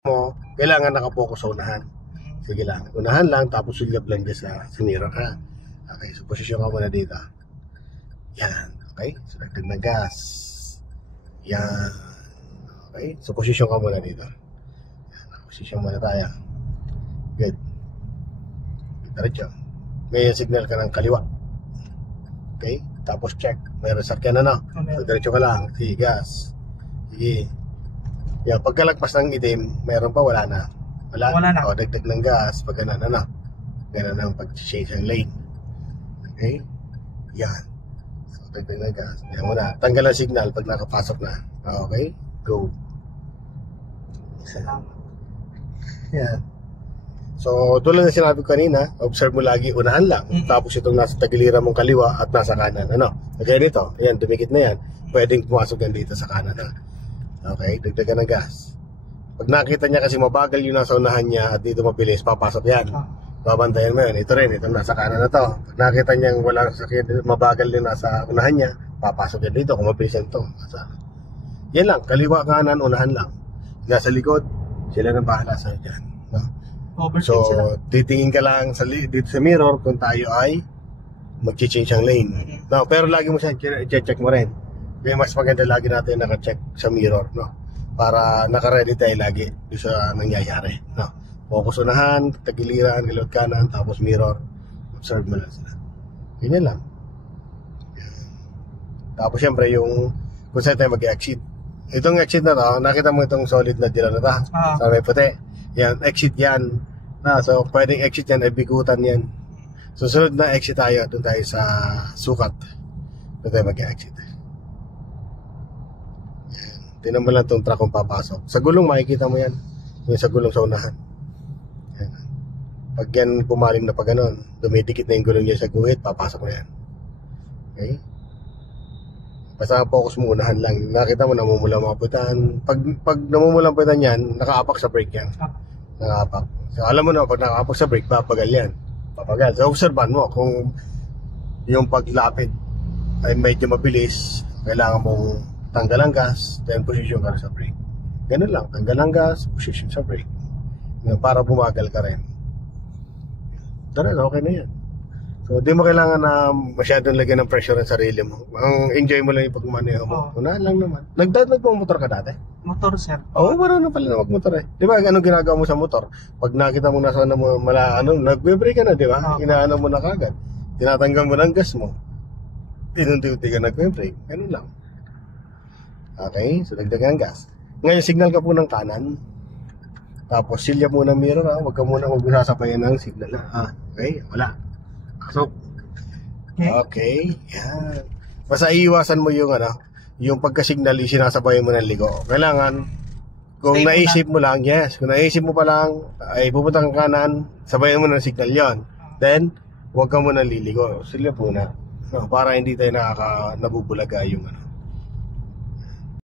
mo, kailangan nakapokus sa unahan. Sige lang, unahan lang, tapos sulyap lang dyan sa mirror, ha? Okay, so posisyon ka muna dito. Yan, okay? So dagdag ng gas. Yan. Okay, so posisyon ka muna dito. Yan, posisyon muna tayo. Good. Diretso. May signal ka ng kaliwa. Okay, tapos check. Mayroon sakyan na, no? So diretso ka lang. Sige, gas. Sige. Yan, pagkalagpas ng itim, mayroon pa, wala na. Wala na. O, dagdag ng gas, pag ganun, ano? Ganun ang pag-change ng lane. Okay? Yan. So, dagdag ng gas. Yan muna. Tanggal ang signal pag nakapasok na. Okay? Go. Yan. So, tulad na sinabi ko kanina, observe mo lagi, unahan lang. Tapos itong nasa tagiliran mong kaliwa at nasa kanan. Ano? Kaya nito, ayan, dumikit na yan. Pwedeng pumasok yan dito sa kanan. Okay, dagdagan ng gas. Pag nakita niya kasi mabagal yung nasa unahan niya at dito mabilis, papasok yan. Babantayan mo yun. Ito rin, ito nasa kanan na to. Pag nakita niya walang sakit, mabagal yung nasa unahan niya, papasok yan dito kung mabilis yan to. Yan lang, kaliwa, kanan, unahan lang. Nasa likod, sila nang bahala sa dyan. No? So, titingin ka lang dito sa mirror kung tayo ay mag-change ang lane. No, pero lagi mo siya, check mo rin. Kaya mas maganda lagi natin naka-check sa mirror, no? Para naka-ready tayo lagi sa nangyayari, no? Focus unahan, tagiliran, gilid kanan, tapos mirror. Observe mo lang sila. Ganyan lang. Tapos syempre yung kung saan tayo mag-exit. Itong exit na to, nakita mo itong solid na dila na to? Sa may puti. Yan, exit yan. So pwedeng exit yan, ay bigutan yan. Susunod na exit tayo, doon tayo sa sukat. Doon tayo mag-exit. Tingnan mo lang itong truck kung papasok. Sa gulong makikita mo yan. Yung sa gulong sa unahan. Yan. Pag yan pumaling na pa ganun, dumidikit na yung gulong niya sa guhit, papasok mo yan. Okay? Basta focus mo unahan lang. Nakita mo namumula mga putan. Pag namumula ang putan yan, nakaapak sa brake yan. Nakaapak. So alam mo na, pag nakaapak sa brake, papagal yan. Papagal. So observan mo kung yung paglapit ay medyo mabilis, kailangan mong tanggal ang gas, then position ka sa brake. Ganun lang, tanggal ang gas, position sa brake. Para bumagal ka rin. Tara, okay na yan. So, di mo kailangan na masyadong lagyan ng pressure ng sarili mo. Ang enjoy mo lang yung pagmaneho mo. Unahan lang naman. Nagmotor ka dati? Motor, sir. Oo, marunong pala na magmotor eh. Di ba, anong ginagawa mo sa motor? Pag nakita mo nasa nagbe-brake ka na, di ba? Inaano mo na kagad. Tinatanggal mo ng gas mo. Tinunti-unti ka nagbe-brake. Ganun lang. Okay, so dagdagan ang gas. Ngayon, signal ka po ng kanan. Tapos, silya muna mirror, ha? Huwag sasabayan ng signal, ha? Okay, wala. So, okay, yan. Basta iiwasan mo yung, yung pagka-signal, sinasabayan mo ng ligo. Kailangan, kung naisip mo lang, yes, kung naisip mo pa lang, ay pupunta kang kanan, sabayan mo ng signal yon. Then, huwag ka muna liligo. Silya muna. No, para hindi tayo nabubulaga yung,